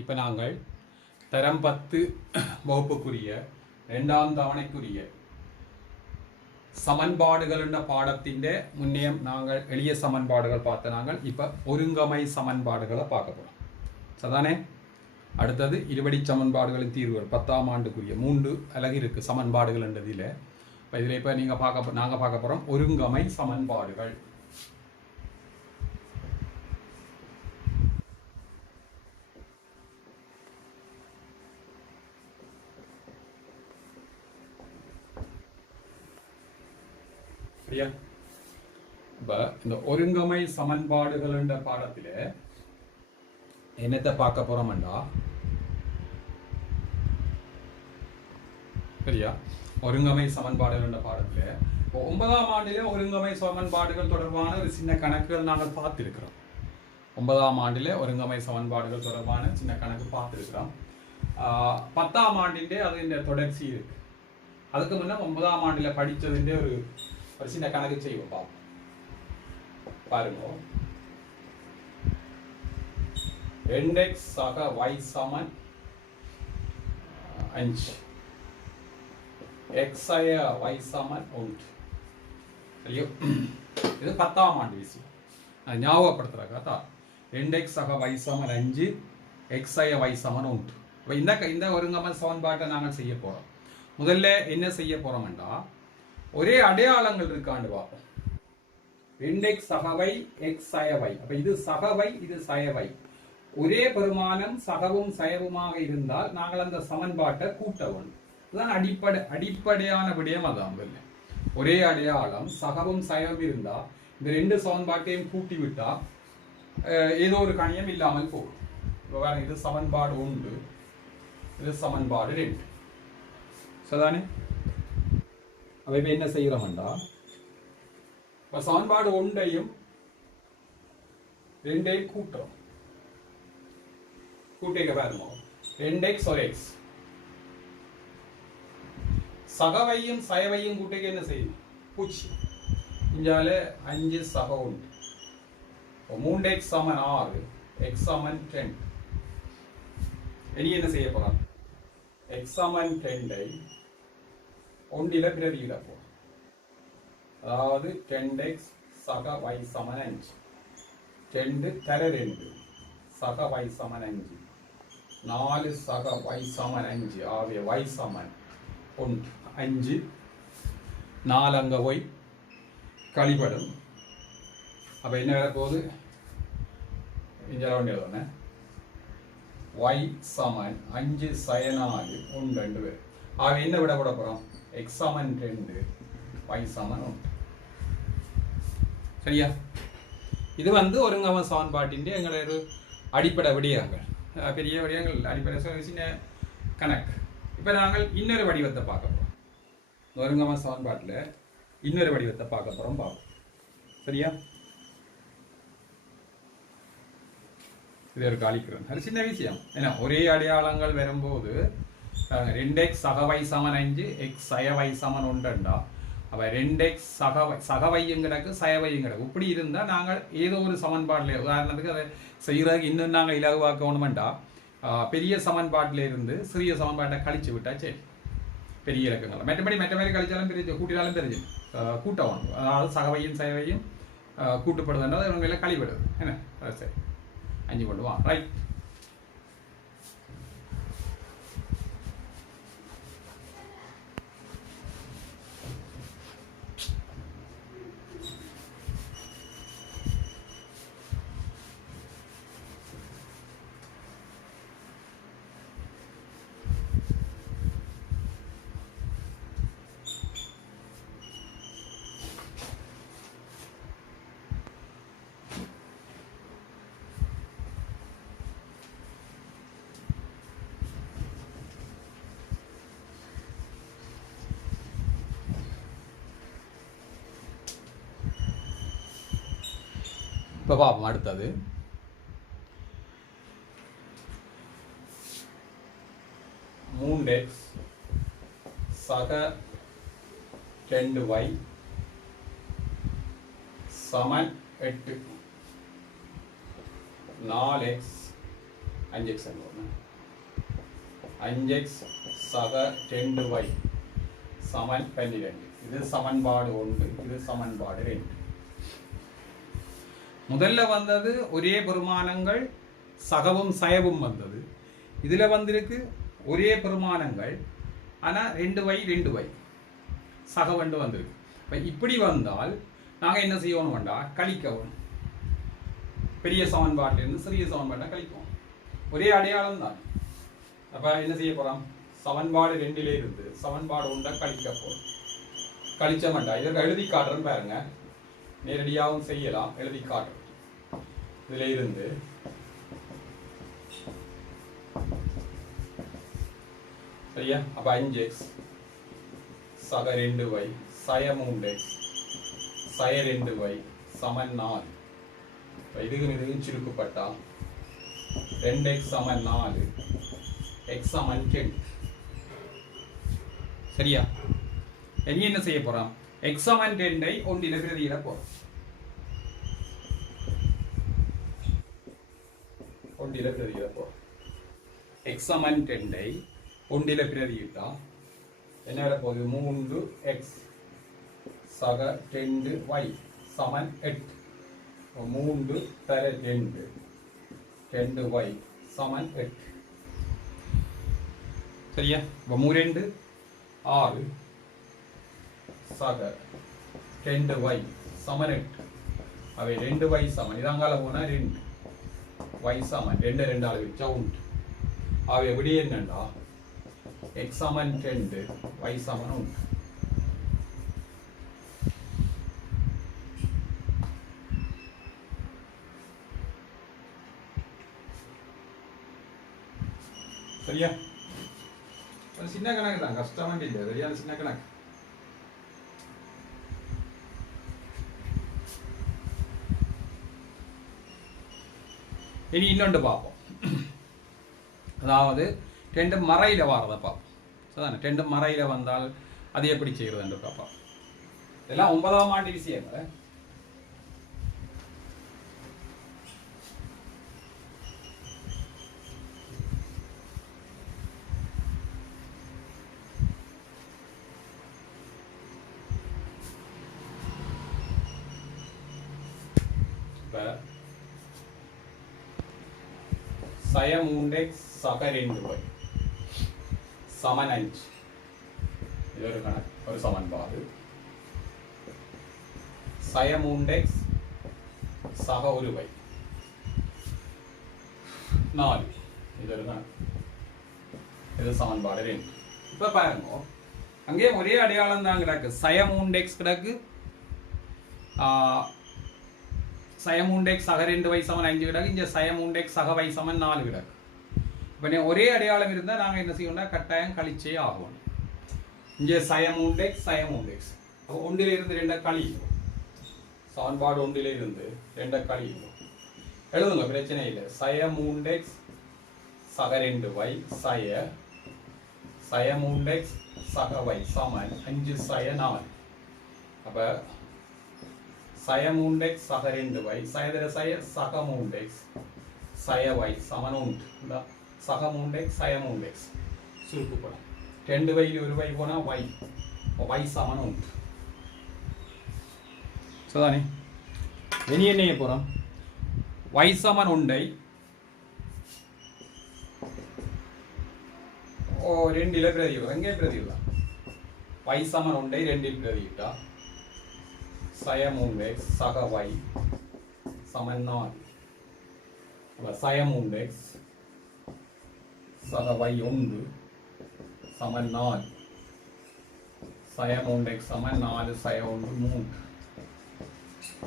இப்போ நாங்கள் தரம் 10 வகுப்புக்குரிய 2ஆம் தவணைக்குரிய சமன்பாடுகள் என்ற பாடத்தின் முன்னே நாங்கள் எளிய சமன்பாடுகள் பார்த்த நாங்கள் இப்போ ஒருங்கமை சமன்பாடுகளை பார்க்க போகிறோம். சரிதானே? அடுத்தது இருபடி சமன்பாடுகளின் தீர்வுகள் 10ஆம் ஆண்டுக்குரிய 3 அலகு இருக்குது சமன்பாடுகள் என்றதில். இப்போ இதில் இப்போ நாங்கள் பார்க்க போகிறோம் ஒருங்கமை சமன்பாடுகள். இப்போ இந்த ஒருங்கமை சமன்பாடுகள் என்ற பாடத்தில் என்னத்தை பார்க்க போறோம்டா, சரியா? ஒருங்கமை சமன்பாடுகள் என்ற பாடத்தில் 9ஆம் ஆண்டிலே ஒருங்கமை சமன்பாடுகள் தொடர்பான ஒரு சின்ன கணக்குகள் நாங்கள் பார்த்திருக்கிறோம். 9ஆம் ஆண்டிலே ஒருங்கமை சமன்பாடுகள் தொடர்பான சின்ன கணக்கு பார்த்திருக்கிறோம். 10ஆம் ஆண்டிலே அது இந்த தொடர்ச்சி இருக்கு. அதுக்கு முன்னே 9ஆம் ஆண்டில் படித்ததுன்ற ஒரு சின்ன கணக்கு செய்வோம். பாருங்க, 2x சக y சமன் 5, x y சமன் 1. சரியா? இது 10ஆம் ஆண்டு விஷயம். நான் ஞாபகப்படுத்துறேன். 2x சக y சமன் 5, x y சமன் 1. இந்த ஒருங்கமை சமன்பாட்டை நாங்கள் செய்ய போறோம். முதல்ல என்ன செய்ய போறோம்டா, ஒரே அடையாளங்கள் இருக்காண்டு பார்ப்போம். 2x சகவை x சயவை. அப்ப இது சகவை, இது சயவை. ஒரே பெருமானம் சகவும் சயவுமாக இருந்தால் நாங்கள் அந்த சமன்பாட்டை கூட்ட வேண்டும். இதுதான் அடிப்படையான விடயம். அதான் ஒரே அடையாளம் சகவும் சயவும் இருந்தா இந்த 2 சமன்பாட்டையும் கூட்டி விட்டா ஏதோ ஒரு கணியம் இல்லாமல் போகும். இது சமன்பாடு 1, இது சமன்பாடு 2. சரிதானே? அப்ப என்ன செய்யறோம்டா, இப்ப சமன்பாடு 1ஐயும் 2ஐயும் கூட்டுறோம். கூட்டிக்க பாருங்க, 2x ஒரு x. சகவையும் சயவையும் கூட்டிக்க என்ன செய்யும்? 0. இஞ்சால 5 சக 1. 3x சமன் 6, x சமன் 10. இனி என்ன செய்ய போறோம்? x சமன் 10ஐ 1 பிரதியிட போறோம். அதாவது 10x சக y சமன் 5. 2 தர 2 சக y சமன் 5. 4 சக y சமன் 5. ஆகிய y சமன் 1. 5 4 அங்க போய் கழிபடும். அப்ப என்ன போகுது? இங்க வேண்டியது y சமன் 5 சய 4 1 2 பேர். ஆக என்ன விட கூட போறோம்? x சமன் 2, y சமன் 1. சரியா? இது ஒருங்கமை சமன்பாட்டின் எங்களுடைய ஒரு அடிப்படை விடயங்கள், பெரிய விடயங்கள், அடிப்படை சின்ன கணக்கு. இப்போ நாங்கள் இன்னொரு வடிவத்தை பார்க்க போகிறோம். ஒருங்கமை சமன்பாட்டில் இன்னொரு வடிவத்தை பார்க்க போகிறோம். பார்ப்போம். சரியா? இது ஒரு காலிக்கிறோம். அது சின்ன விஷயம். ஏன்னா ஒரே அடையாளங்கள் வரும்போது 2x சகவை சமன் 5, x சயவை சமன் 1. அப்ப 2x சகவையும் கிடக்கு, சயவையும் கிடக்கு. இப்படி இருந்தா நாங்கள் ஏதோ ஒரு சமன்பாட்டில், உதாரணத்துக்கு அதை செய்யறதுக்கு இன்னும் நாங்கள் இலகுவாக்கணுமெண்டா பெரிய சமன்பாட்டில இருந்து சிறிய சமன்பாட்டை கழிச்சு விட்டா சரி, பெரிய இலக்கங்கள். மற்றபடி கழிச்சாலும் தெரிஞ்சு, கூட்டினாலும் தெரிஞ்சு கூட்டணும். அதாவது சகவையும் சயவையும் கூட்டுப்படுதுன்றது இவங்களை கழிவிடுது. என்ன? சரி, 5 கொண்டு வா. ரைட். இப்போ பார்ப்போம். அடுத்தது x சக 2y சமன் 8. 4x 5x എന്ന് 5x സഹ 2y സമൻ 12. இது சமன்பாடு 1, இது சமன்பாடு 2. முதல்ல வந்தது ஒரே பெருமானங்கள் சகவும் சயவும் வந்தது. இதில் வந்திருக்கு ஒரே பெருமானங்கள் ஆனால் 2y சகவண்டு வந்திருக்கு. இப்போ இப்படி வந்தால் நாங்கள் என்ன செய்யணும் வேண்டாம், கழிக்கவும். பெரிய சமன்பாட்டிலிருந்து சிறிய சமன்பாட்டை கழிப்போம். ஒரே அடையாளம் தான். அப்போ என்ன செய்ய போகிறோம், சமன்பாடு 2 இருந்து சமன்பாடு 1 கழிக்க போகிறோம். கழிச்ச மாட்டா இதற்கு எழுதி காட்டுறேன்னு பாருங்க, நேரடியாகவும் செய்யலாம். எழுதி காட்டுறோம். இதில் இருந்து சரியா. அப்போ 5x சக 2y சய 3x சய 2y சமன் 4. இதுக்கும் சுருக்கப்பட்டா 2x சமன் 4 x சமன் 10. சரியா. இனி என்ன செய்ய போறோம், x சமன் 10 ஒன்றில் பிரதியிட போறோம். ஒன்றில் பிரதியிட போறோம். x சமன் 10 ஒன்றில் பிரதியிட்டா என்ன வர போகுது, 3x சக 2y சமன் 8. 3 தர 2 2y சமன் 8. சரியா. இப்போ 3 6 சக 2y சமன் 8. அவை 2y சமன், இதாங்கால போனா 2y சமன் 2 2 வச்சா உண்டு. அவை எப்படி என்னண்டா x சமன் 2 y சமன் உண்டு. சரியா. சின்ன கணக்கு தான், கஷ்டமா இல்லை. சரியா, சின்ன கணக்கு. இனி இன்னொன்று பார்ப்போம். அதாவது 2 மறையில் வாரதை பார்ப்போம். சரிதானே. 2 மறையில் வந்தால் அது எப்படி செய்யறதுன்னு பார்ப்போம். இதெல்லாம் 9ஆம் ஆண்டு விஷயங்கள். சய 3x சக 2y சமன் 5. இது ஒரு கணக்கு, ஒரு சமன்பாடு. சய 3x சக 1y 4. இது ஒரு கணக்கு. இது சமன்பாடு 2. இப்போ பாருங்க, அங்கே ஒரே அடையாளம் தான் கிடக்கு. சய 3x கிடக்கு, சய 3x சக 2y சமன் 5 கிடக்கு. இங்கே சய 3x சக y சமன் 4 கிடக்கு. இப்போ ஒரே அடையாளம் இருந்தால் நாங்கள் என்ன செய்யணும்னா கட்டாயம் கழிச்சே ஆகணும். இங்கே சய 3x சய 3x, அப்போ 1 இருந்து 2 கழியும். சமன்பாடு 1 இருந்து 2 கழியும். எழுதுங்க, பிரச்சனை இல்லை. சய 3x சக 2y சய 3x சக y சமன் 5 சய 4. அப்போ சய 3x சக 2y சயதர சய சக 3x சய y சமன் 1. சக 3x சய 3x சுருக்கப்படும். 2y ஒரு y போனா y சமன் 1. சரிதானே. இனி என்ன செய்ய போறோம், y சமன் 1 2 பிரதிவிடும். எங்கே பிரதிவிடலாம், y சமன் 1 2 பிரதிவிட்டா சய 3x சக y சமன் 4. சய 3x சக y 1 சமன் 4. சய 3x சமன் 4 சய 1 3.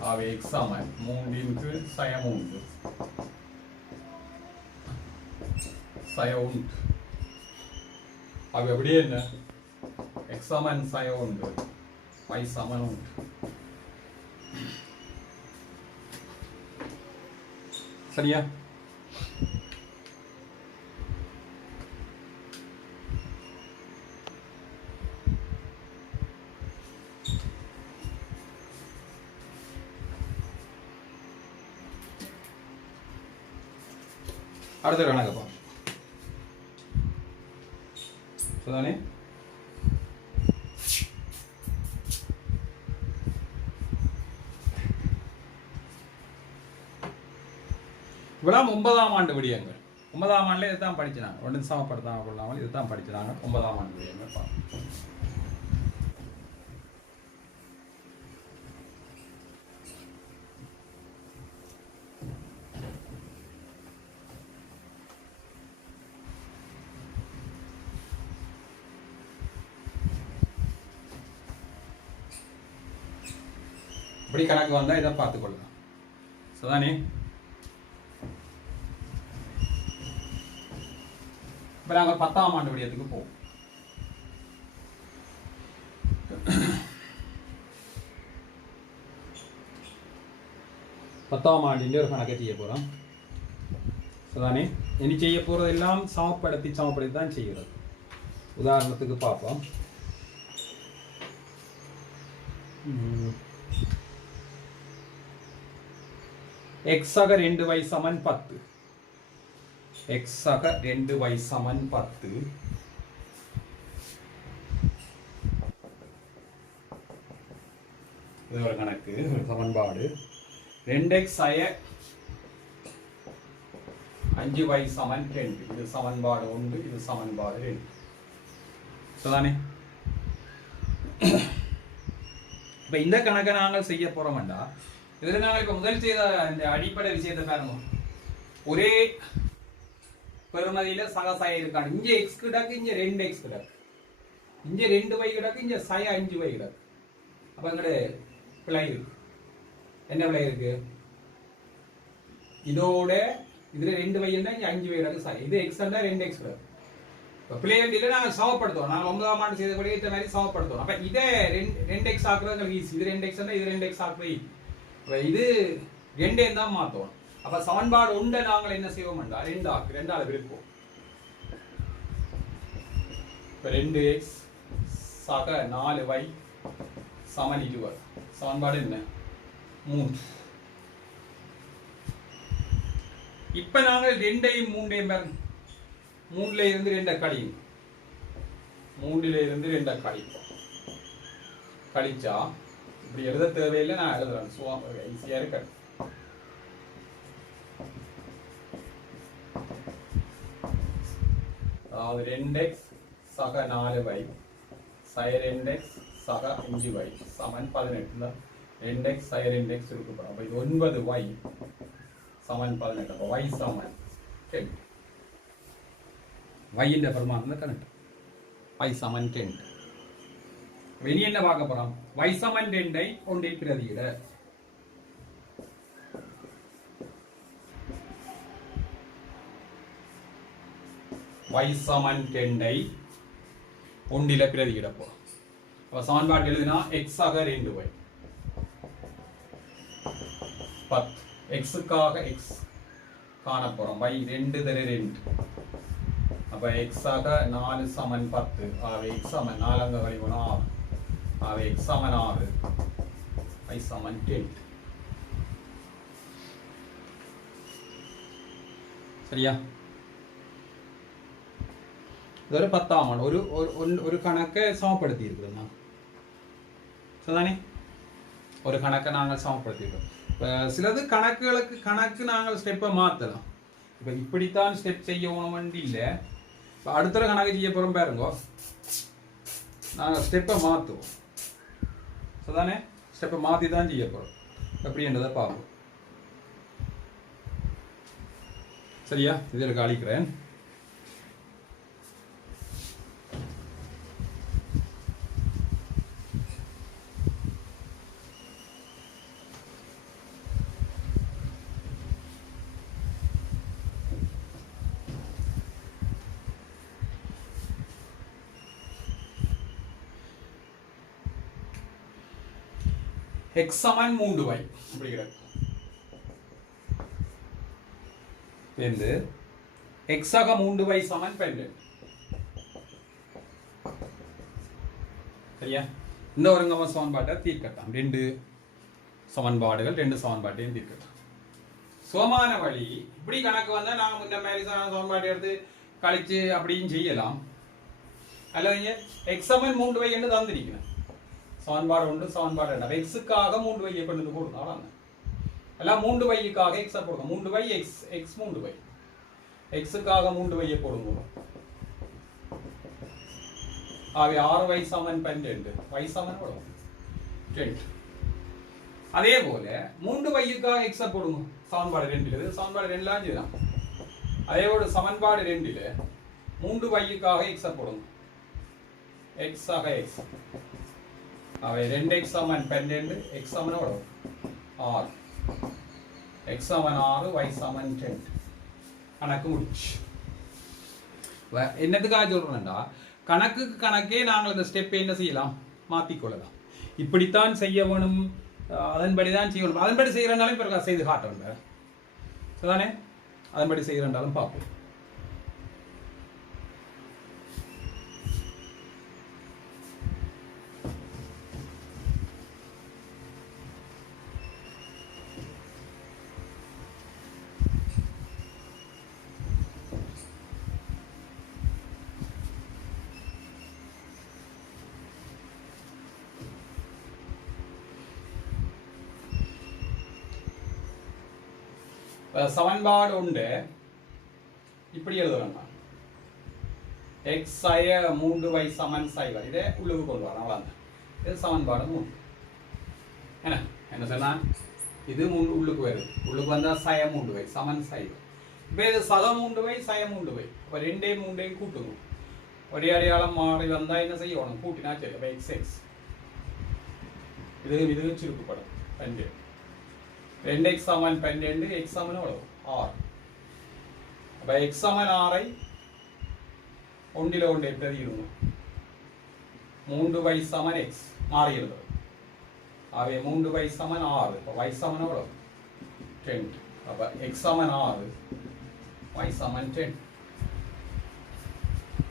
ஆகவே x சமன் 3 சய 3 சய 1. ஆகவே அப்படியே என்ன, x சமன் சய 1 y சமன் 1. சரியா. அடுத்த கணக்கு பார்ப்போம். சரிதானே? இவ்வளவு 9ஆம் ஆண்டு விடயங்கள். 9ஆம் ஆண்டுல இதுதான் படிச்சாங்க. ஒன்றும் சமப்படுத்தாம கொள்ளாமல் இதுதான் படிச்சாங்க. 9ஆம் ஆண்டு விடயங்கள் பார்ப்போம். இப்படி கணக்கு வந்தா இதை பார்த்துக்கொள்ளலாம். சரிதானே? இப்போ நாங்கள் 10ஆம் ஆண்டு விடயத்துக்கு போவோம். பத்தாம் ஆண்டில் ஒரு கணக்கை செய்ய போகிறோம். சரிதானே? இனி செய்ய போகிறதெல்லாம் சமப்படுத்தி தான் செய்கிறது. உதாரணத்துக்கு பார்ப்போம். x ஆக 2y சமன் 10. x ஆக 2y சமன் 10. இது ஒரு கணக்கு, ஒரு சமன்பாடு. 2x ஆய 5y சமன் 2. இது சமன்பாடு 1, இது சமன்பாடு 2. சரிதானே? இப்ப இந்த கணக்கை நாங்கள் செய்ய போறோம்டா, இதுல நாங்கள் இப்ப முதல் செய்த இந்த அடிப்படை விஷயத்தை பாருங்க. ஒரே பெருமதியில சகசாய இருக்காங்க. இங்க x கிடக்கு, இங்க 2x கிடக்கு, இங்க 2y கிடக்கு, இங்க சாய 5y கிடக்கு. அப்ப எங்கட பிழை இருக்கு. என்ன பிழை இருக்கு? இதோட இதுல 2y இருந்தா இங்க 5y கிடக்கு சாய. இது x இருந்தா 2x கிடக்கு. இப்ப பிழை வேண்டியில நாங்க சமப்படுத்துவோம். நாங்க 9ஆம் ஆண்டு செய்தபடி இந்த மாதிரி சமப்படுத்துவோம். அப்ப இதை 2x ஆக்குறது ஈஸி. இது 2x இருந்தா இது 2x ஆக்குறது. இது 2 தான் மாத்துவோம். அப்ப சமன்பாடு 1 நாங்கள் என்ன செய்வோம் என்றால் 2 ஆல பிரிப்போம். 2x சக 4y சமன் 20. சமன்பாடு என்ன? 3. இப்ப நாங்கள் 2ஐயும் 3ஐயும் 3ல இருந்து 2 கழியும். 3ல இருந்து 2 கழிப்போம். கழிச்சா இப்படி எழுத தேவையில்லை, நான் எழுதுறேன். ஈஸியா இருக்கு. அதாவது 2x சக 4y சய 2x சக 5y சமன் 18. 2x சய 2x இருக்கு. அப்ப இது 9y சமன் 18. அப்ப y சமன் 10. y இந்த பெருமானத்துல கணக்கு. y சமன் 10. இனி என்ன பார்க்க போறோம்? y சமன் 2ஐ ஒன்றில் பிரதியிட. y சமன் 2ஐ ஒன்றில பிரதியிட போறோம். அப்ப சமன்பாடு எழுதினா x ஆக 2y 10. x க்காக x காண போறோம். y 2 தர 2. அப்ப x ஆக 4 சமன் 10. ஆக x சமன் 4 அங்க கழிக்கணும் 6. ஆக x சமன் 6. y சமன் 10. சரியா? இது ஒரு 10ஆம் ஆண்டு ஒரு கணக்கை சமப்படுத்தி இருக்கிறோம். சரிதானே? ஒரு கணக்கை நாங்கள் சமப்படுத்தி இருக்கிறோம். இப்போ சிலது கணக்கு நாங்கள் ஸ்டெப்பை மாற்றலாம். இப்போ இப்படித்தான் ஸ்டெப் செய்யணும் இல்லை. இப்போ அடுத்த கணக்கு செய்ய போகிறோம் பாருங்க, நாங்கள் ஸ்டெப்பை மாற்றுவோம். சரிதானே? ஸ்டெப்பை மாற்றி தான் செய்ய போகிறோம். எப்படின்றதை பார்ப்போம். சரியா? இதில் அழிக்கிறேன். x சமன் 3y இப்படி கிடக்கு. வந்து x ஆக 3y சமன் 12. சரியா? இந்த ஒருங்கம சமன்பாட்டை தீர்க்கட்டாம். 2 சமன்பாடுகள் 2 சமன்பாட்டையும் தீர்க்கட்டாம். சோமான வழி இப்படி கணக்கு வந்தா நாங்க முன்ன மாதிரி சமன்பாடு எடுத்து கழிச்சு அப்படியும் செய்யலாம். அல்ல நீங்க எக்ஸ் சமன் 3y என்று தந்திருக்கணும். சமன்பாடு ஒன்று சமன்பாடு ரெண்டு. எக்ஸுக்காக 3y கொண்டு போடுங்க. எல்லாம் 3yக்காக எக்ஸ போடுங்க. 3y X X 3y எக்ஸுக்காக 3y போடுங்க. ஆகவே 6y சமன் 12 y சமன் எவ்வளவு 2. அதே போல 3yக்காக எக்ஸ போடுங்க. சமன்பாடு 2 சமன்பாடு 2 செய்யலாம். அதே போல சமன்பாடு 2 3yக்காக எக்ஸ போடுங்க. x ஆக x அவை 2x சமன் 12 x சமன் எவ்வளவு 6 x சமன் 6 y சமன் 10 கணக்கு முடிச்சு. என்னதுக்காக சொல்றேன்டா கணக்குக்கு கணக்கே நாங்கள் இந்த ஸ்டெப் என்ன செய்யலாம் மாத்திக்கொள்ளலாம். இப்படித்தான் செய்ய வேணும், அதன்படிதான் செய்யணும். அதன்படி செய்யறனாலும் பிறகு செய்து காட்டணும். சரிதானே? அதன்படி செய்யறனாலும் பார்ப்போம். சமன்பாடு உண்டு இப்படி எழுத வேண்டாம். எக்ஸ் சய 3y சமன் சைவர் இதை உள்ளுக்கு கொண்டு வரணும். அவ்வளோதான். இது சமன்பாடு 3. என்ன சொன்னா இது உள்ளுக்கு வருது. உள்ளுக்கு வந்தா சய 3y சமன் சைவர். இப்போ இது சக 3y சய 3y. இப்போ 2 3 கூட்டுங்க. ஒரே அடையாளம் மாறி வந்தா என்ன செய்யணும் கூட்டினா சரி. அப்போ எக்ஸ் எக்ஸ் இது சுருக்கப்படும் 2. 2x சமன் 12 x சமன் எவ்வளவு 6. அப்ப x சமன் 6 ஒன்றில ஒன்றை பிரதியிடுங்க. 3y சமன் x மாறிடுது. ஆகவே 3y சமன் 6. அப்ப y சமன் எவ்வளவு 10. அப்ப x சமன் 6 y சமன் 10.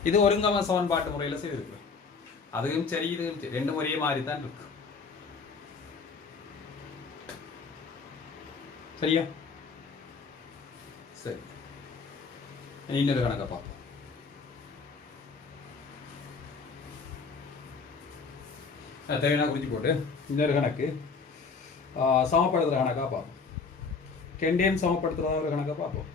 இது ஒருங்கம சமன்பாட்டு முறையில் செய்திருக்கு. அதுவும் சரி இதுவும் சரி ரெண்டு ஒரே மாதிரி தான் இருக்கு. சரியா? சரி, இன்னொரு கணக்கை பார்ப்போம். தேவையான குறிச்சு போட்டு இன்னொரு கணக்கு சமப்படுத்துகிற கணக்காக பார்ப்போம். கெண்டையும் சமப்படுத்துகிற ஒரு கணக்கை பார்ப்போம்.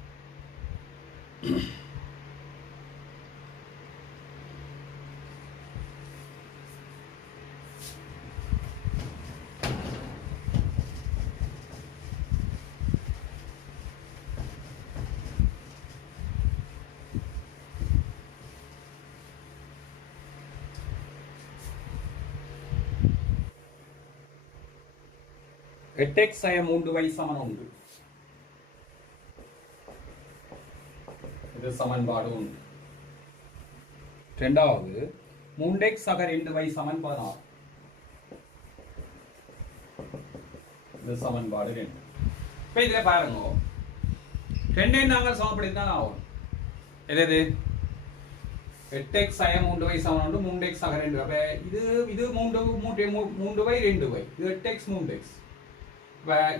x சய 3y சமன் 1. இது சமன்பாடு 1. இரண்டாவது 3x சக 2y சமன் 16. இது சமன்பாடு 2. இப்போ இதுல பாருங்க ரெண்டையும் நாங்கள் சமப்படுத்தினா ஆகும். எது 8x சய 3y சமன் 1 3x சக 2. அப்ப இது 3y 2y இது 8x 3x.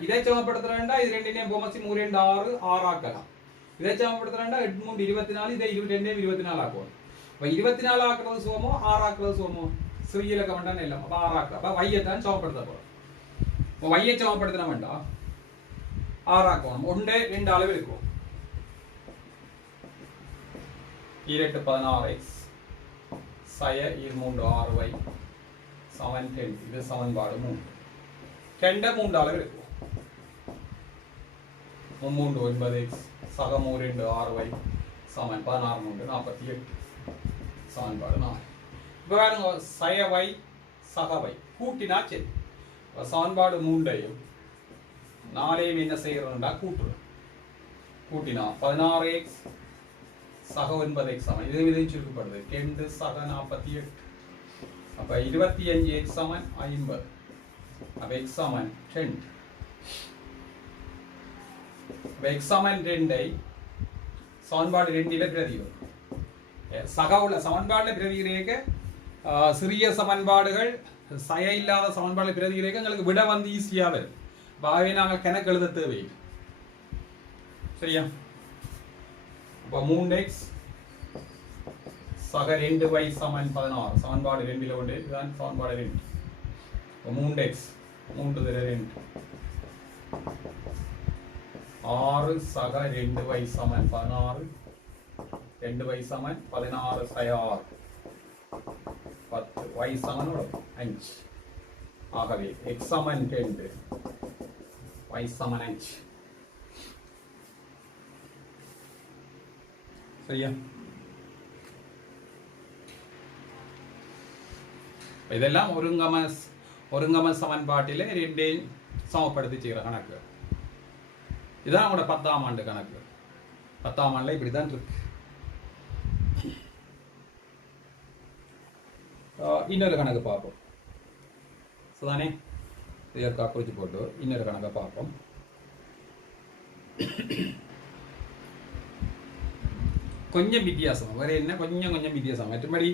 இதை சமப்படுத்துறா இது ரெண்டையும் போமசி 3 2 6 6 ஆக்கலாம். இதை சமப்படுத்துறா 8 3 24 இதை 22 24 ஆக்குவோம். அப்ப 24 ஆக்குறது சுகமோ 6 ஆக்குறது சுகமோ சிறிய இலக்கம் வேண்டாம் இல்லை. அப்ப 6 ஆக்கலாம். அப்ப y தான் சமப்படுத்த போறோம். இப்போ y சமப்படுத்தின வேண்டாம் 6 ஆக்கணும். 1 2 அளவு இருக்கும். 2 16x சய 3 6y சமன் 10. இது சமன்பாடு 3. 2 3 அளவு இருக்கும். 3 9x சக 3 2 6y சமன் 16 3 48 சமன்பாடு 4. இப்போ பாருங்க சய y சக y கூட்டினா சரி. சமன்பாடு 3ஐயும் 4ஐயும் என்ன செய்யறோம்டா கூட்டுறோம். கூட்டினா 16x சக 9x சமன் இது சுருக்கப்படுது 2 சக 48. அப்ப 25x சமன் 50. अब x समान 10. अब x समान 2 சமன்பாடு 2 ல பிரதியிடும். சகவுல சமன்பாடுல பிரதியிடுறேக்க சிறிய சமன்பாடுகள் சய இல்லாத சமன்பாடுல பிரதியிடுறேக்க உங்களுக்கு விட வந்து ஈஸியா வரும். பாவே நாங்கள் கணக்கு எழுத தேவையில்லை. சரியா? அப்போ 3x சக 2y சமன் 16. சமன்பாடு 2 ல ஒன்று இதுதான் சமன்பாடு 2. இப்போ 3x 3 தர 2 6 சக 2y சமன் 16. 2y சமன் 16 சய 6 10 y சமன் 5. ஆகவே x சமன் 2 y சமன் 5. சரியா? இதெல்லாம் ஒருங்கம சமன்பாட்டில் ரெண்டையும் சமப்படுத்தி செய்கிற கணக்கு. இதுதான் அவங்களோட 10ஆம் ஆண்டு கணக்கு. 10ஆம் ஆண்டுல இப்படிதான் இருக்கு. இன்னொரு கணக்கு பார்ப்போம். சரிதானே? இதற்காக குறிச்சு போட்டு இன்னொரு கணக்கை பார்ப்போம். கொஞ்சம் வித்தியாசம் வேற என்ன, கொஞ்சம் வித்தியாசம். மற்றபடி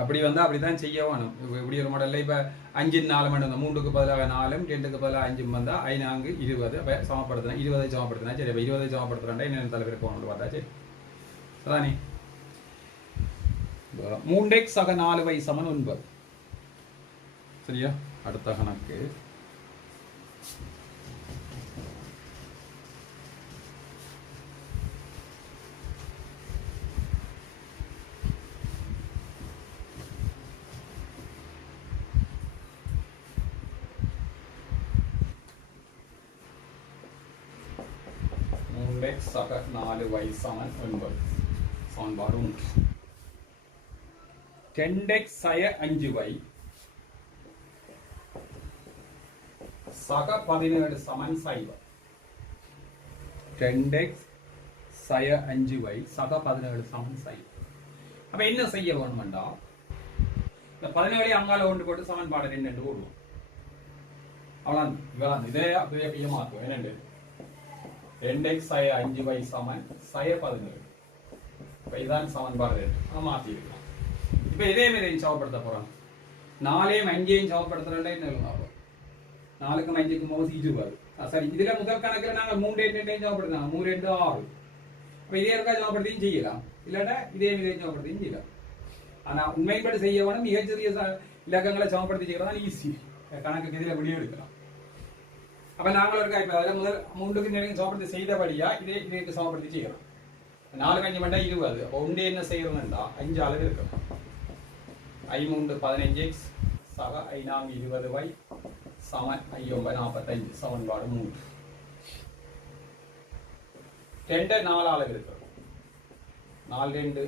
அப்படி வந்தால் அப்படி தான் செய்ய வேணும். இப்படி ஒரு மாடலில் இப்போ 5 4 மணி வந்தால் 3க்கு பதிலாக 4 2க்கு பதிலாக 5 வந்தால் 5 20 சமப்படுத்தினா 20 சமப்படுத்தினா சரி. இப்போ 20 சமப்படுத்துகிறேன்டா என்னென்ன தலைவர் போகணும்னு பார்த்தா சரி. அதானே 3x சக 4y சமன் 9. சரியா? அடுத்த கணக்கு x சக 4y சமன் 9. சமன்பாடு 1. 10x சய 5y சக 17 சமன் 0. 10x சய 5y சக 17 சமன் 0. அப்ப என்ன செய்ய வேணும்டா, இந்த 17 அங்கால கொண்டு போட்டு சமன்பாடு 2 போடுவோம். அவ்வளவுதான். இதே அப்படியே மாற்றுவோம். என்னண்டு 2x சய 5y சமன் சய 17. இப்ப இதான் சமன்பாடு 2 மாற்றிருக்கலாம். இப்ப இதே மாதிரி சமப்படுத்த போறோம். 4ஐயும் 5ஐயும் சமப்படுத்துறேன் என்ன ஆகும்? 4க்கும் 5க்கும் 20. சரி, இதுல முதல் கணக்குல நாங்கள் 3 2 சமப்படுத்தலாம். 3 2 6. இப்ப இதே இருக்கா சமப்படுத்தியும் செய்யலாம், இல்லாட்டா இதே மாதிரி சமப்படுத்தியும் செய்யலாம். ஆனா உண்மைப்படி செய்ய வேணும். மிகச்சிறிய இலக்கங்களை சமப்படுத்தி செய்யறதான் ஈஸி. கணக்குக்கு இதில் வெளியே எடுக்கலாம். அப்ப நாங்களும் இருக்கா இப்ப அதில் முதல் 3க்கு நிறைய சமப்படுத்தி செய்தபடியா இதற்கு சமப்படுத்தி செய்யறோம். 4 5 மண்டா 20. அப்போ உண்டு என்ன செய்யறோம்னா 5 அளவு இருக்கும். I 3 15x சக I 4 20y சமன் I 9 45. சமன்பாடு 3. 2 4 அளவு இருக்கும். 4 2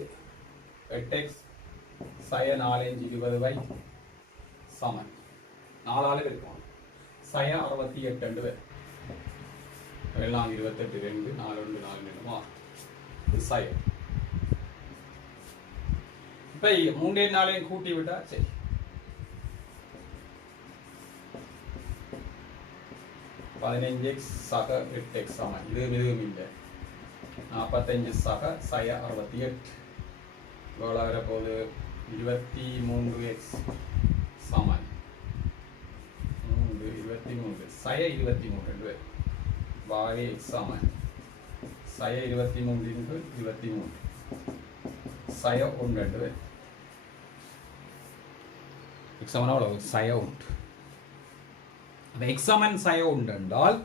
8x சய 4 5 20y சமன் 4 அளவு இருக்கும். சய 68 எல்லாம் 28 2 4 1 4 2 சய. இப்ப 3 4 கூட்டி விட்டா சரி. x சக 8x சமன் இது மிகவும் இல்லை. 45 சக சய 68 எவ்வளோ வரப்போகுது? 23x சமன் 3 23 சய 23 பாகை x சமன் சய 23 × 23 சய 1 x சமன் எவ்வளவு? சய 1. அந்த x சமன் சய 1 என்றால்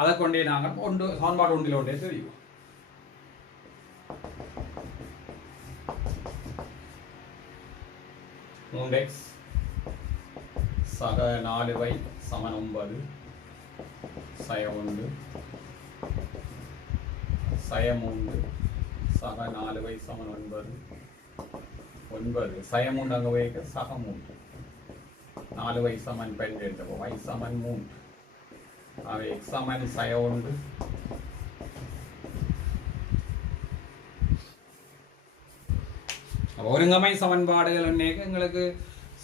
அதை கொண்டே நாங்கள் சமன்பாடு 1 ஒன்றே தெரியும். x சக 4y சமன் 9 சய 1 சய 3 சக 4y சமன் 9 சய 3 அங்கே வைக்க சக 3 4y சமன் 12 y சமன் 3. ஆக x சமன் சய 1 ஒருங்கமை சமன்பாடுகள் எங்களுக்கு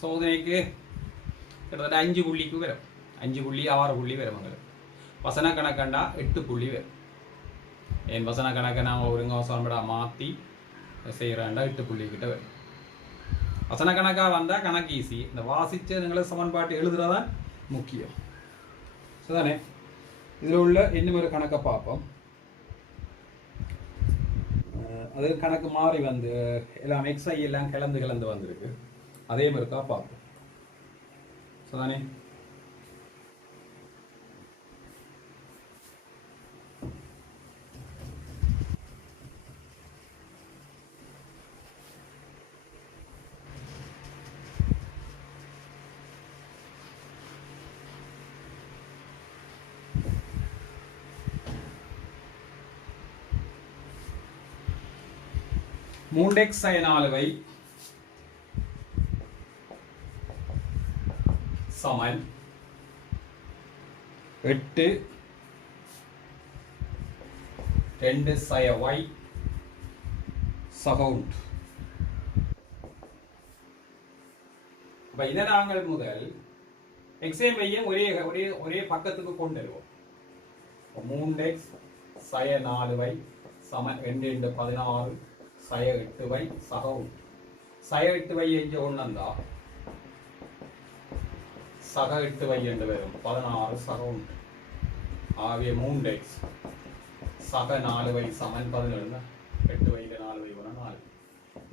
சோதனைக்கு கிட்டத்தட்ட 5 புள்ளிக்கு வரும். 5 புள்ளி 6 புள்ளி வரும். எங்களுக்கு வசன கணக்கண்டா 8 புள்ளி வரும். என் வசன கணக்கை நாங்கள் ஒருங்கமை சமன்பாடா மாற்றி செய்கிறாண்டா 8 புள்ளி கிட்ட வரும். வசன கணக்காக வந்தால் கணக்கு ஈஸி. இந்த வாசித்து எங்களை சமன்பாட்டு எழுதுறதான் முக்கியம். சரிதானே? இதில் உள்ள இன்னும் ஒரு கணக்கை பார்ப்போம். அது கணக்கு மாறி வந்து எல்லாம் எக்ஸ்ஐ எல்லாம் கிளந்து வந்திருக்கு. அதே மாதிரி இருக்கா பார்ப்போம். சரிதானே? மூண்டெக்ஸ் சய 4y சமன் 8 2 சய y சகவுண்ட். அப்ப இதை நாங்கள் முதல் எக்ஸைம் வையும் ஒரே ஒரே ஒரே பக்கத்துக்கு கொண்டு வருவோம். 3x சய 4y சமன் 2 2 16 சய 8y சகவுண்ட். சய 8y எங்க ஒண்ணா சக 8y என்று வரும் 16 சகவுண்ட். ஆகிய 3x சக 4y சமன் 17 8y 4y 4.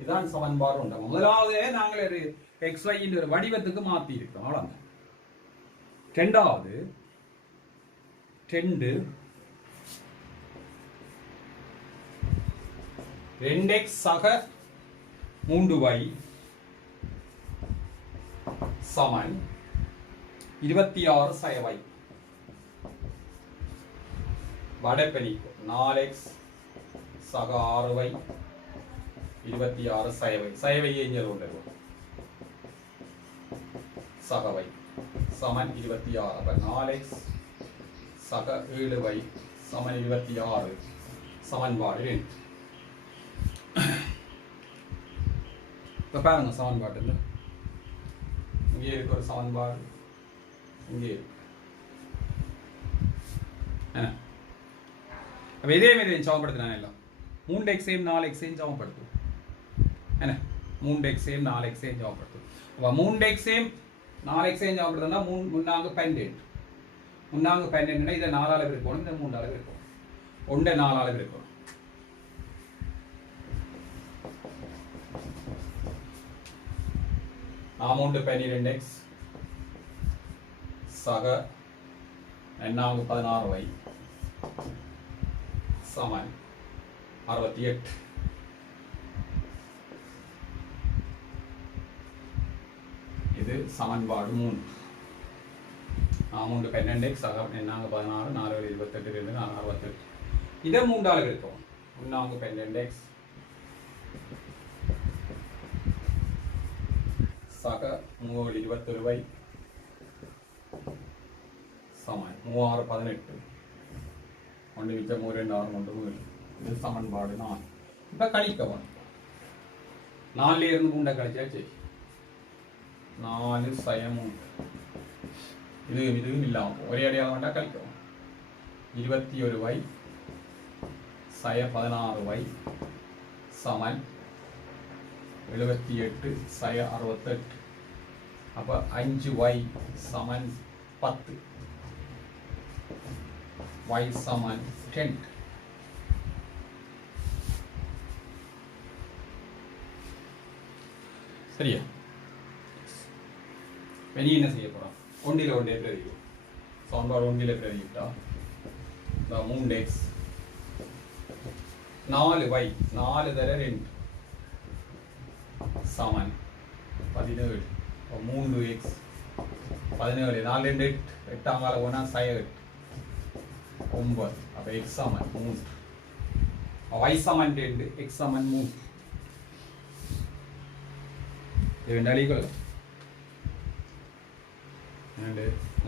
இதான் சமன்பாடு உண்டு. முதலாவது நாங்கள் xy இன் ஒரு வடிவத்துக்கு மாத்தி இருக்கோம். அவ்வளவுதான். இரண்டாவது 2 2x சக 3y சமன் 26 சய y. வடப்பெனிக்கு 4x சக 6y 26 சய y. சய y எங்கே கொண்டு சக y சமன் 26. அப்ப 4x சக 7y சமன் 26 சமன்பாடு 2. இப்போ பாருங்க சமன்பாட்டில் இங்கே இருக்கு ஒரு சமன்பாடு, இங்கே இருக்கு. அப்போ இதே மாதிரி சமப்படுத்தினா எல்லாம் 3x 4x சமப்படுத்தும். என்ன 3x 4x சமப்படுத்தும். அப்போ 3x 4x சமப்படுத்தினா முன்னாங்க 12 முன்னாங்க 12 இதை 4 அளவு இருக்கணும், இந்த 3 அளவு இருக்கணும், 1 4 அளவு இருக்கணும். amount 12x சக 16y சமன் 68. இது சமன்பாடு 3. amount 12x சக 16 4 28 2 68. இதை 3 ஆளு இருக்கும். 12x சக 21y சமன் 36 18 ஒன்று மிச்சம் 3 2 6 3 7. இது சமன்பாடு 4. இப்போ கழிக்கவும் 4 இருந்து 3 கழிச்சாச்சு 4 சய 3. இதுவும் இல்லாமல் ஒரே அடையாளம் வேண்டாம் கழிக்கவும் 21y சய 16y சமன் 78 சய 68. அப்போ 5y சமன் 10 y சமன் 10. சரியா? வெளியே என்ன செய்ய போறோம்? ஒன்றில் ஒன்றே பிரதியும் சமன்பாடு ஒன்றில் பிரதிவிட்டா 3x 4y 4 தர 2 சமன் 17. 3x 17 4 2 8 8 ஆங்கால 1 சய 8 9. அப்ப x சமன் 3. y சமன் 2 x சமன் 3. இது ரெண்டு ஈக்குவல் and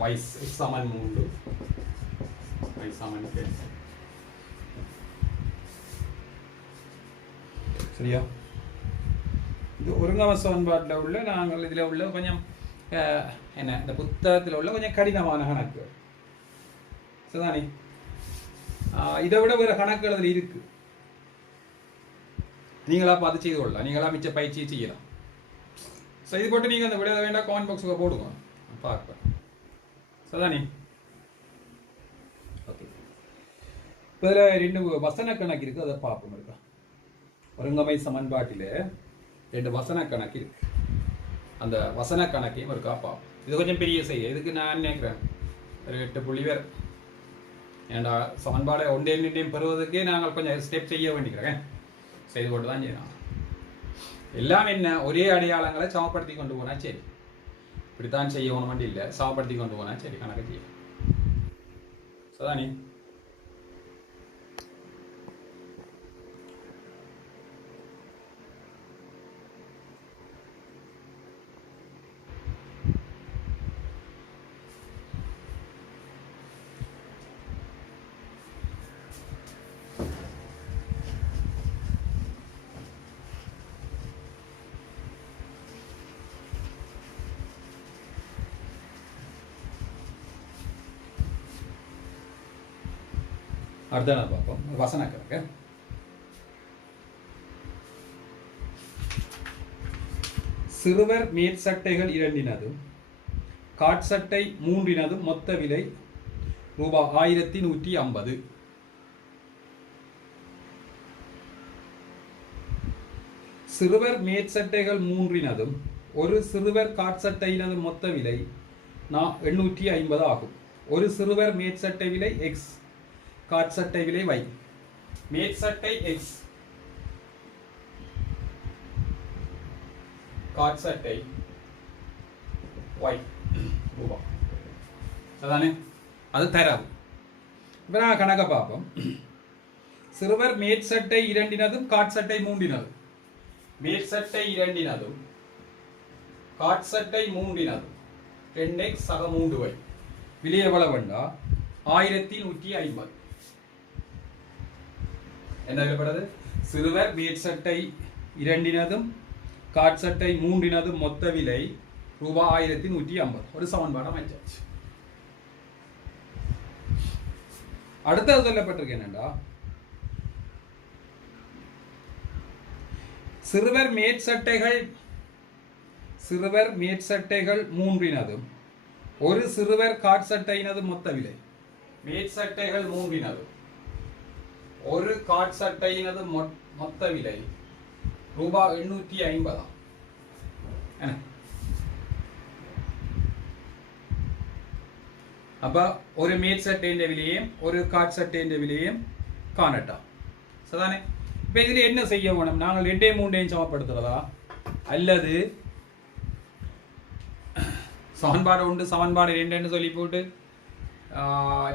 y x சமன் 3 y சமன் 2. சரியா? இது ஒருங்கம சமன்பாட்டில் உள்ள நாங்கள் இதில் உள்ள கொஞ்சம் என்ன இந்த புத்தகத்தில் உள்ள கொஞ்சம் கடினமான கணக்கு. சரிதானே? இதை விட வேறு கணக்குகள் அதில் இருக்கு. நீங்களா பார்த்து செய்து கொள்ளலாம், நீங்களா மிச்ச பயிற்சியை செய்யலாம். செய்து போட்டு நீங்கள் அந்த விட வேண்டாம் கமெண்ட் பாக்ஸுக்கு போடுங்க, பார்ப்பேன். சரிதானே? ஓகே. இப்போ இதில் 2 வசன கணக்கு இருக்குது, அதை பார்ப்போம் இருக்கா. ஒருங்கமை சமன்பாட்டில் 2 வசன கணக்கு இருக்கு. அந்த வசன கணக்கையும் ஒரு காப்பா. இது கொஞ்சம் பெரிய செய்ய. இதுக்கு நான் நினைக்கிறேன் ஒரு 8 புள்ளி பேர். ஏன்னா சமன்பாடை ஒன்றையும் பெறுவதற்கே நாங்கள் கொஞ்சம் ஸ்டெப் செய்ய வேண்டிக்கிறேன். செய்து கொண்டு தான் செய்யணும். எல்லாம் என்ன ஒரே அடையாளங்களை சமப்படுத்தி கொண்டு போனால் சரி. இப்படித்தான் செய்யணும் மட்டும் இல்லை, சமப்படுத்தி கொண்டு போனால் சரி கணக்கு செய்யும். சதானி அடுத்த பார்ப்போம். வசன கணக்கு. சிறுவர் மேற்சட்டைகள் 2 காட்சட்டை 3 மொத்த விலை ரூபாய் 1150. சிறுவர் மேற்சட்டைகள் 3 ஒரு சிறுவர் காட்சட்டையினது மொத்த விலை 850 ஆகும். ஒரு சிறுவர் மேற்சட்டை விலை எக்ஸ், காட்சட்டை விலை y. மேற்சட்டை x, காட்சட்டை y ரூபா. அதானே, அது தராது. இப்போ நான் கணக்கை பார்ப்போம். சிறுவர் மேற்சட்டை 2 காட்சட்டை 3. மேற்சட்டை 2 காட்சட்டை 3 2x சக 3y. விலை எவ்வளவுண்டா 1150. என்ன விலைப்படுது? சிறுவர் மேற்சட்டை 2 காட்சட்டை 3 மொத்த விலை ரூபாய் 1150. ஒரு சமன்பாடு அமைச்சாச்சு. அடுத்தது சொல்லப்பட்டிருக்கு என்னண்டா, சிறுவர் மேற்சட்டைகள் 3 ஒரு சிறுவர் காட்சட்டையினது மொத்த விலை. மேற்சட்டைகள் 3 ஒரு காட்சட்டையினது மொத்த விலை ரூபாய் 850. அப்ப ஒரு மேற்சட்டையின் விலையும் ஒரு காட்சட்டையின் விலையும் காணட்டா. சரிதானே? இப்ப இதுல என்ன செய்ய வேணும்? நாங்கள் 2 3 சமப்படுத்துறதா அல்லது சமன்பாடு உண்டு சமன்பாடு 2 சொல்லி போட்டு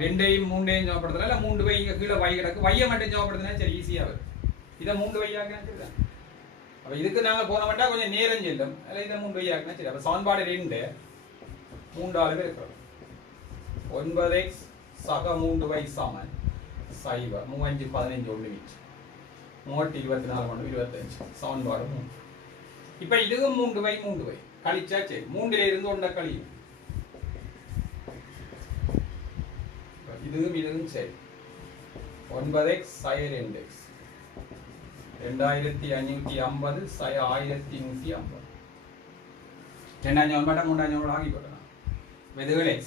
2 3 சமப்படுத்துறா, இல்ல 3 வை இங்க கீழே வை கிடக்கு, வைய மட்டும் சமப்படுத்தினா சரி ஈஸியா வரும். இதை 3 வையாக்கினா சரிதான். அப்ப இதுக்கு நாங்க போன மாட்டா கொஞ்சம் நேரம் செல்லும். அல்ல இதை 3 வையாக்கினா சரி. அப்ப சமன்பாடு 2 3 இருக்கிறோம். 9x சக 3y சமன் 0 3 5 15 1 3 24 25 சமன்பாடு 3. இப்ப இதுவும் 3y கழிச்சா சரி. 3 இருந்து 1 கழியும். இதுவும் சரி. 9x sin 2x 2550 sin 1150. 2500 ஆகி போட்டோம். இதுகள் x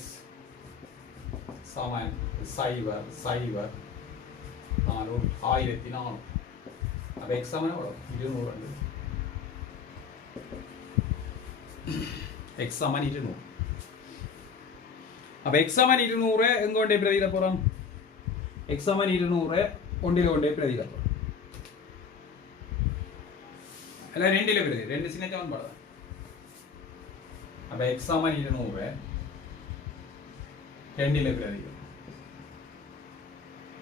சமன் 0 0 4 1400. அப்ப x சமன் எவ்வளவு? 200. x சமன் 200. அப்ப x சமன் 200 எங்க கொண்டே பிரதியிட போறோம்? x சமன் 200 ஒன்றில கொண்டே பிரதியிட போறோம். அல்ல 2ல பிரதி, 2 சின்ன சமன்பாடு. அப்ப x சமன் 200 2ல பிரதியிட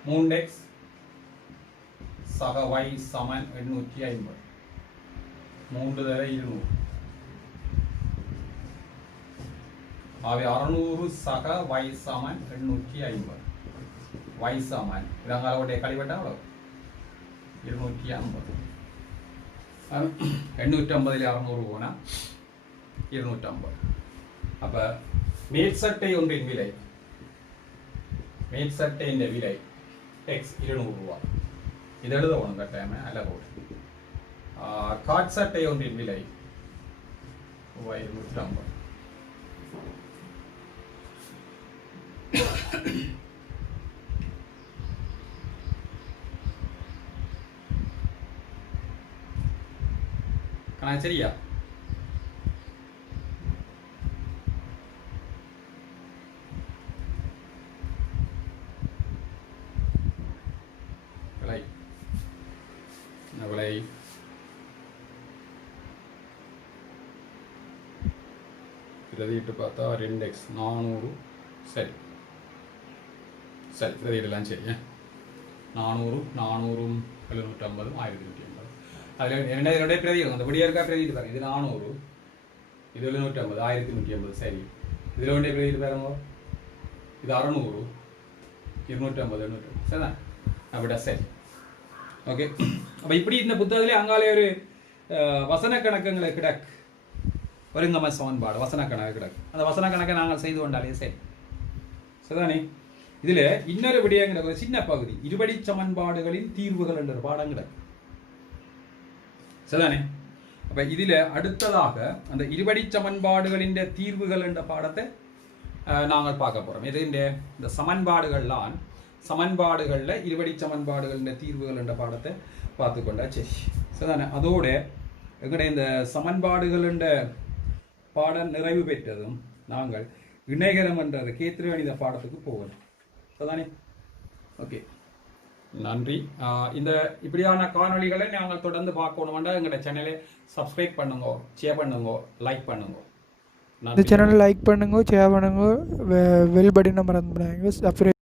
3x சக y சமன் 850. 3 தர 200. ஆகவே 600 சக y சமன் 850. y சமன் இதங்காலோடைய கழிவட்டா எவ்வளவு? 250. 850 600 போனா 250. அப்ப மேற்சட்டை ஒன்றின் விலை, மேற்சட்டையின் விலை x 200 ரூபாய். இது எழுதணும் கட்டாயமே அல்ல போடு. காட்சட்டை ஒன்றின் விலை ரூபாய் 250. ஆனால் சரியா விலை என்ன விலை பிரதிட்டு பார்த்தா 2x 400 சரி சரி பிரதிடலாம் சரி 400 750 1150 அதில் இரண்டாயிரம் பிரதி அந்த விடிய இருக்கா பிரதிட்டு பாருங்க இது 400 இது 750 1150 சரி இதில் ஒன்றே பிரதிட்டு பாருங்க இது 600 250 850 சரிதான் அப்படியா சரி ஓகே அப்போ இப்படி இந்த புத்தகத்திலே அங்காலே ஒரு வசன கணக்குங்களை கிடக்கு ஒருங்கம சமன்பாடு வசன கணக்கு கிடக்கு அந்த வசன கணக்கை நாங்கள் செய்து கொண்டாலே சரி சரிதானே இதில் இன்னொரு விடயங்கிற ஒரு சின்ன பகுதி இருபடி சமன்பாடுகளின் தீர்வுகள் என்ற பாடம் கிடக்கு சரிதானே அப்போ இதில் அடுத்ததாக அந்த இருபடி சமன்பாடுகளின் தீர்வுகள் என்ற பாடத்தை நாங்கள் பார்க்க போகிறோம் இது இந்த சமன்பாடுகள்லாம் சமன்பாடுகளில் இருபடி சமன்பாடுகளின் தீர்வுகள் என்ற பாடத்தை பார்த்து கொண்டா சரி சரிதானே அதோட எங்களுடைய இந்த சமன்பாடுகளின் பாடம் நிறைவு பெற்றதும் நாங்கள் இணைகரம் என்ற கேத்திரவணித பாடத்துக்கு போகணும் சரிதானே ஓகே நன்றி இந்த இப்படியான காணொளிகளை நாங்கள் தொடர்ந்து பார்க்கணும்னா எங்களுடைய சேனலை சப்ஸ்கிரைப் பண்ணுங்க ஷேர் பண்ணுங்க லைக் பண்ணுங்க இந்த சேனலை லைக் பண்ணுங்க ஷேர் பண்ணுங்க பெல் பட்டனை மறந்துடாதீங்க சப்ஸ்கிரைப்